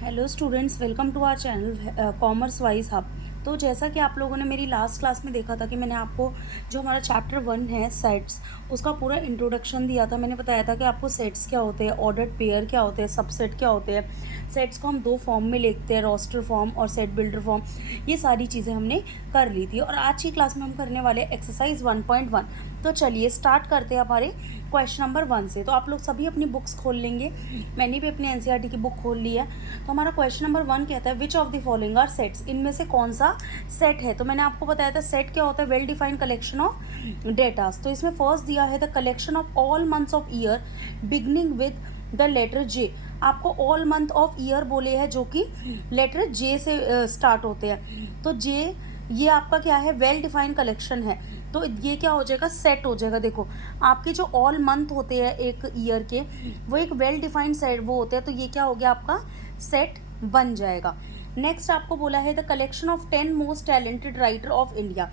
Hello students, welcome to our channel commerce wise hub. तो जैसा कि आप लोगों ने मेरी लास्ट क्लास में देखा था कि मैंने आपको जो हमारा चैप्टर 1 है सेट्स, उसका पूरा इंट्रोडक्शन दिया था। मैंने बताया था कि आपको सेट्स क्या होते हैं, ऑर्डर्ड पेयर क्या होते हैं, सबसेट क्या होते हैं। सेट्स को हम दो फॉर्म में लिखते हैं, रोस्टर फॉर्म और सेट बिल्डर फॉर्म। ये सारी चीज़ें हमने कर ली थी और आज की क्लास में हम करने वाले एक्सरसाइज 1.1। तो चलिए स्टार्ट करते हैं हमारे क्वेश्चन नंबर 1 से। तो आप लोग सभी अपनी बुक्स खोल लेंगे, मैंने भी अपनी एनसीईआरटी की बुक खोल ली है। तो हमारा क्वेश्चन नंबर 1 कहता है which of the following are sets, इनमें से कौन सा सेट है। तो मैंने आपको बताया था सेट क्या होता है, well defined collection of datas. तो इसमें फर्स्ट दिया है the collection of all months of year beginning with the letter J. आपको ऑल मंथ ऑफ ईयर बोले हैं जो कि लेटर जे से स्टार्ट होते हैं। तो जे ये आपका क्या है, वेल डिफाइंड कलेक्शन है। तो ये क्या हो जाएगा, सेट हो जाएगा। देखो आपके जो ऑल मंथ होते हैं एक ईयर के, वो एक वेल डिफाइंड सेट वो होते हैं। तो ये क्या हो गया, आपका सेट बन जाएगा। नेक्स्ट आपको बोला है the collection of 10 most talented writer of India.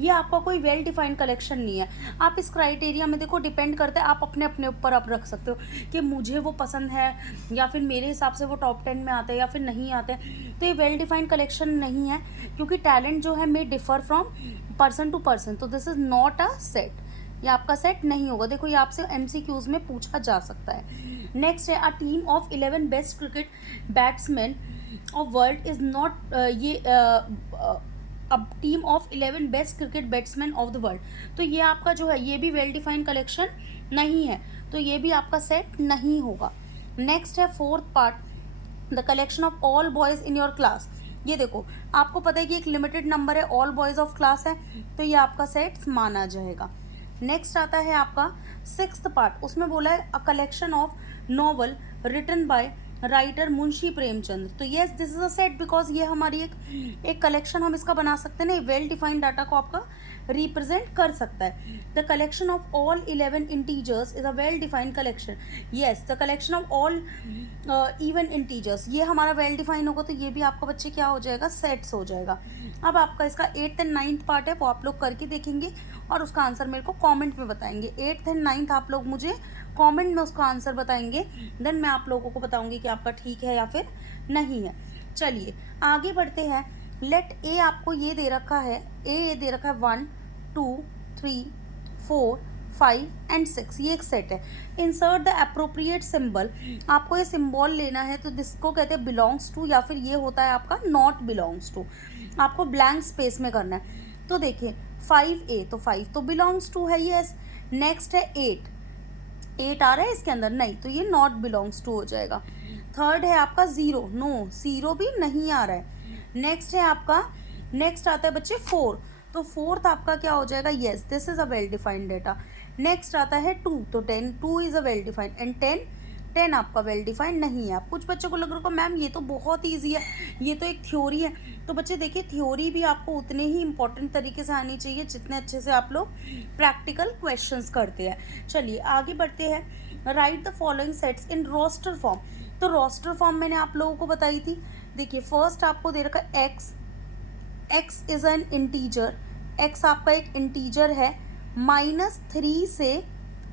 ये आपका कोई वेल डिफाइंड कलेक्शन नहीं है। आप इस क्राइटेरिया में देखो डिपेंड करता है, आप अपने अपने ऊपर आप रख सकते हो कि मुझे वो पसंद है या फिर मेरे हिसाब से वो टॉप 10 में आता है या फिर नहीं आता है। तो ये वेल डिफाइंड कलेक्शन नहीं है, क्योंकि टैलेंट जो है may differ from person to person. तो this is not a set, ये आपका सेट नहीं होगा। देखो ये आपसे एमसीक्यूज में पूछा जा सकता है। नेक्स्ट है a team of 11 best cricket batsman of world is not, ये अब team of 11 best cricket batsman of the world. तो ये आपका जो है ये भी वेल डिफाइंड कलेक्शन नहीं है, तो ये भी आपका सेट नहीं होगा। नेक्स्ट है fourth part the collection of all boys in your class. ये देखो आपको पता है कि एक लिमिटेड नंबर है, ऑल बॉयज ऑफ क्लास है, तो ये आपका सेट माना जाएगा। नेक्स्ट आता है आपका सिक्स्थ पार्ट, उसमें बोला है a collection of novel written by writer Munshi Premchand. तो yes this is a set, because ये हमारी एक कलेक्शन हम इसका बना सकते हैं ना, वेल डिफाइंड डाटा को आपका रिप्रेजेंट कर सकता है। The collection of all 11 integers is a well defined collection. Yes the collection of all even integers, ये हमारा वेल डिफाइंड होगा, तो ये भी आपका बच्चे क्या हो जाएगा, सेट्स हो जाएगा। अब आपका इसका 8th एंड 9th पार्ट है, वो आप लोग करके देखेंगे और उसका आंसर मेरे को कमेंट में बताएंगे। 8th एंड 9th आप लोग मुझे कमेंट में उसका आंसर बताएंगे, देन मैं आप लोगों को बताऊंगी कि आपका ठीक है या फिर नहीं है। चलिए आगे बढ़ते हैं। लेट ए आपको ये दे रखा है, ए दे रखा है 1 2 3 4 5 एंड 6, ये एक सेट है। इंसर्ट द अप्रोप्रिएट सिंबल, आपको ये सिंबल लेना है, तो जिसको कहते हैं बिलोंग्स टू या फिर ये होता है आपका नॉट बिलोंग्स टू। आपको ब्लैंक स्पेस में करना है। तो देखिए 5A, तो 5 तो बिलोंग्स टू है, यस। नेक्स्ट है 8 आ रहा है इसके अंदर, नहीं, तो ये नॉट बिलोंग्स टू हो जाएगा। थर्ड है आपका 0, नो 0 भी नहीं आ रहा है। नेक्स्ट है आपका, नेक्स्ट आता है बच्चे 4, तो फोर्थ आपका क्या हो जाएगा, yes this is a well defined data. Next आता है 2, तो 10 2 is a well defined and 10 आपका वेल डिफाइंड नहीं है। आप कुछ बच्चों को लग रहा होगा मैम ये तो बहुत ईजी है, ये तो एक थ्योरी है। तो बच्चे देखिए थ्योरी भी आपको उतने ही इंपॉर्टेंट तरीके से आनी चाहिए जितने अच्छे से आप लोग प्रैक्टिकल क्वेश्चंस करते हैं। चलिए आगे बढ़ते हैं। Write the following sets in roster form. तो रोस्टर फॉर्म मैंने आप लोगों को बताई थी। देखिए फर्स्ट आपको दे रखा है x is an integer, x आपका एक इंटीजर है -3 से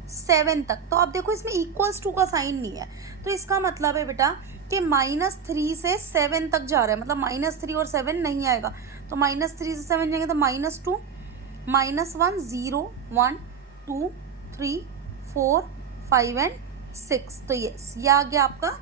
7 तक। तो आप देखो इसमें इक्वल्स टू का साइन नहीं है, तो इसका मतलब है बेटा कि -3 से 7 तक जा रहा है, मतलब -3 और 7 नहीं आएगा। तो -3 से 7 जाएंगे तो -2 -1 0 1 2 3 4 5 एंड 6। तो यस ये आ गया आपका,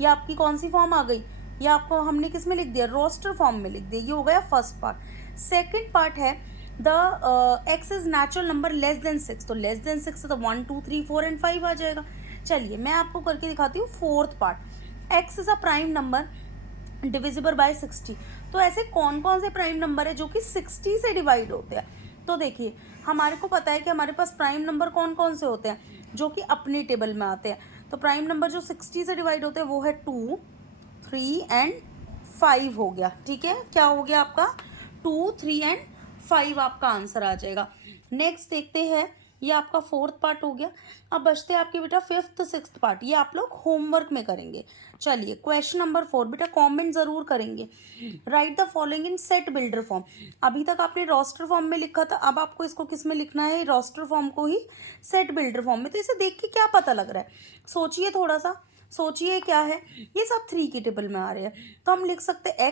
ये आपकी कौन सी फॉर्म आ गई, ये आपको हमने किस में लिख दिया, रोस्टर फॉर्म में लिख दिया। ये हो गया फर्स्ट पार्ट। सेकंड पार्ट है the x is natural number less than 6, तो लेस देन 6 तो 1 2 3 4 एंड 5 आ जाएगा। चलिए मैं आपको करके दिखाती हूँ fourth part. X is a prime number divisible by 60। तो ऐसे कौन कौन से प्राइम नंबर है जो कि 60 से डिवाइड होते हैं। तो देखिए हमारे को पता है कि हमारे पास प्राइम नंबर कौन कौन से होते हैं जो कि अपनी टेबल में आते हैं। तो प्राइम नंबर जो 60 से डिवाइड होते हैं वो है 2 3 एंड 5 हो गया। ठीक है, क्या हो गया आपका 2 3 एंड 5 आपका आंसर आ जाएगा। नेक्स्ट देखते हैं, ये आपका फोर्थ पार्ट हो गया। अब बचते हैं आपके बेटा फिफ्थ सिक्स्थ पार्ट, ये आप लोग होमवर्क में करेंगे। चलिए क्वेश्चन नंबर 4, बेटा कमेंट जरूर करेंगे। Right the following in set builder form. अभी तक आपने रोस्टर फॉर्म में लिखा था, अब आपको इसको किस में लिखना है, रोस्टर फॉर्म को ही सेट बिल्डर फॉर्म में। तो इसे देख के क्या पता लग रहा है, सोचिए थोड़ा सा। सोचिए क्या है, ये सब 3 के टेबल में आ रहे हैं, तो हम लिख सकते हैं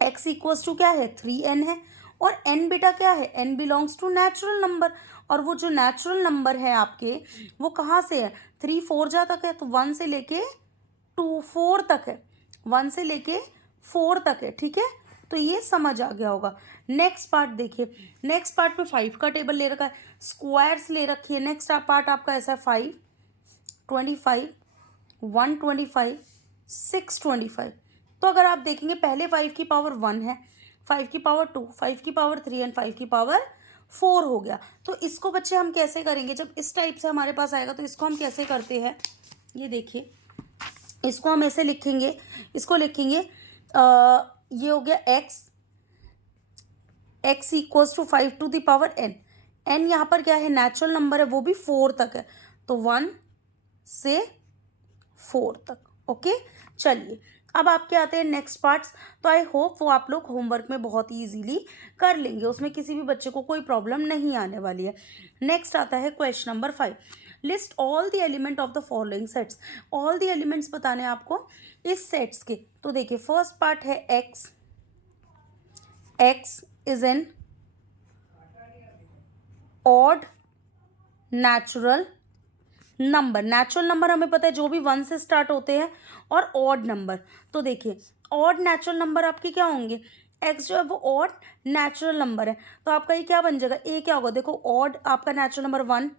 एक्स इक्वल्स टू क्या है 3n है, और n बेटा क्या है, n belongs to natural number, और वो जो नेचुरल नंबर है आपके वो कहाँ से है, 3 4 जा तक है, तो 1 से लेके 2 4 तक है, 1 से लेके 4 तक है, ठीक है। तो ये समझ आ गया होगा। नेक्स्ट पार्ट देखिए, नेक्स्ट पार्ट में 5 का टेबल ले रखा है, स्क्वायर्स ले रखी है। नेक्स्ट पार्ट आपका ऐसा है 5 25 125 625। तो अगर आप देखेंगे पहले 5 की पावर 1 है, 5 की पावर 2, 5 की पावर 3 एंड 5 की पावर 4 हो गया। तो इसको बच्चे हम कैसे करेंगे, जब इस टाइप से हमारे पास आएगा तो इसको हम कैसे करते हैं, ये देखिए, इसको हम ऐसे लिखेंगे, इसको लिखेंगे ये हो गया x equals to 5 to the power n यहाँ पर क्या है, नेचुरल नंबर है, वो भी 4 तक है, तो 1 से 4 तक। ओके, चलिए अब आपके आते हैं नेक्स्ट पार्ट्स। तो आई होप वो आप लोग होमवर्क में बहुत ही ईजीली कर लेंगे, उसमें किसी भी बच्चे को कोई प्रॉब्लम नहीं आने वाली है। नेक्स्ट आता है question number 5, list all the element of the following sets. All the elements बताने हैं आपको इस सेट्स के। तो देखिए फर्स्ट पार्ट है x is an odd natural number. Natural number हमें पता है जो भी 1 से स्टार्ट होते हैं, और ऑड नंबर। तो देखिए ऑड नेचुरल नंबर आपके क्या होंगे, x जो है वो ऑड नेचुरल नंबर है, तो आपका ये क्या बन जाएगा, a क्या होगा, देखो ऑड आपका नेचुरल नंबर 1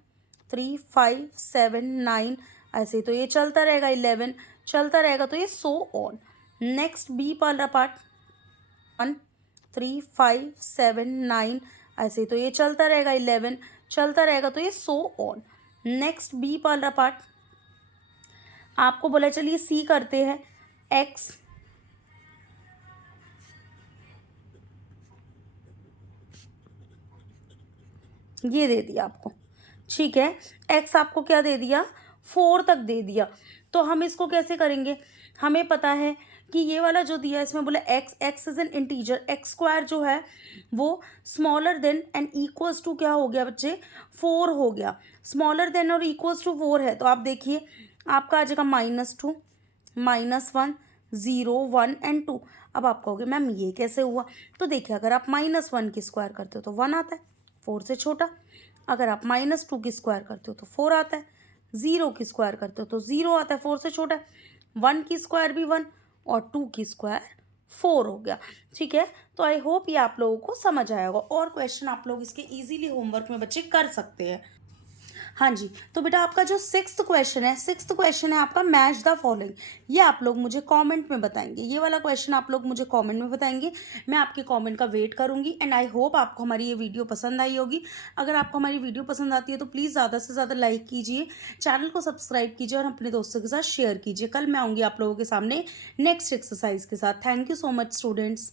3 5 7 9 ऐसे, तो ये चलता रहेगा 11 चलता रहेगा, तो ये सो ऑन। नेक्स्ट बी वाला पार्ट 1 3 5 7 9 ऐसे, तो ये चलता रहेगा 11 चलता रहेगा, तो ये सो ऑन। नेक्स्ट बी वाला पार्ट आपको बोला, चलिए सी करते हैं, एक्स ये दे दिया आपको, ठीक है, एक्स आपको क्या दे दिया 4 तक दे दिया। तो हम इसको कैसे करेंगे, हमें पता है कि ये वाला जो दिया इसमें बोला x is an integer, x square जो है वो smaller than and equals to क्या हो गया बच्चे 4 हो गया, स्मॉलर देन और इक्वल्स टू 4 है, तो आप देखिए आपका आ जाएगा -2 -1 0 1 एंड 2। अब आप कहोगे मैम ये कैसे हुआ, तो देखिए अगर आप -1 की स्क्वायर करते हो तो 1 आता है 4 से छोटा, अगर आप -2 की स्क्वायर करते हो तो 4 आता है, 0 की स्क्वायर करते हो तो 0 आता है 4 से छोटा, 1 की स्क्वायर भी 1 और 2 की स्क्वायर 4 हो गया, ठीक है। तो आई होप ये आप लोगों को समझ आया होगा, और क्वेश्चन आप लोग इसके इजीली होमवर्क में बच्चे कर सकते हैं। हाँ जी, तो बेटा आपका जो 6th क्वेश्चन है आपका मैच द फॉलोइंग, ये आप लोग मुझे कमेंट में बताएंगे, ये वाला क्वेश्चन आप लोग मुझे कमेंट में बताएंगे, मैं आपके कमेंट का वेट करूंगी। एंड आई होप आपको हमारी ये वीडियो पसंद आई होगी। अगर आपको हमारी वीडियो पसंद आती है तो प्लीज़ ज़्यादा से ज़्यादा लाइक कीजिए, चैनल को सब्सक्राइब कीजिए और अपने दोस्तों के साथ शेयर कीजिए। कल मैं आऊँगी आप लोगों के सामने नेक्स्ट एक्सरसाइज के साथ। Thank you so much students.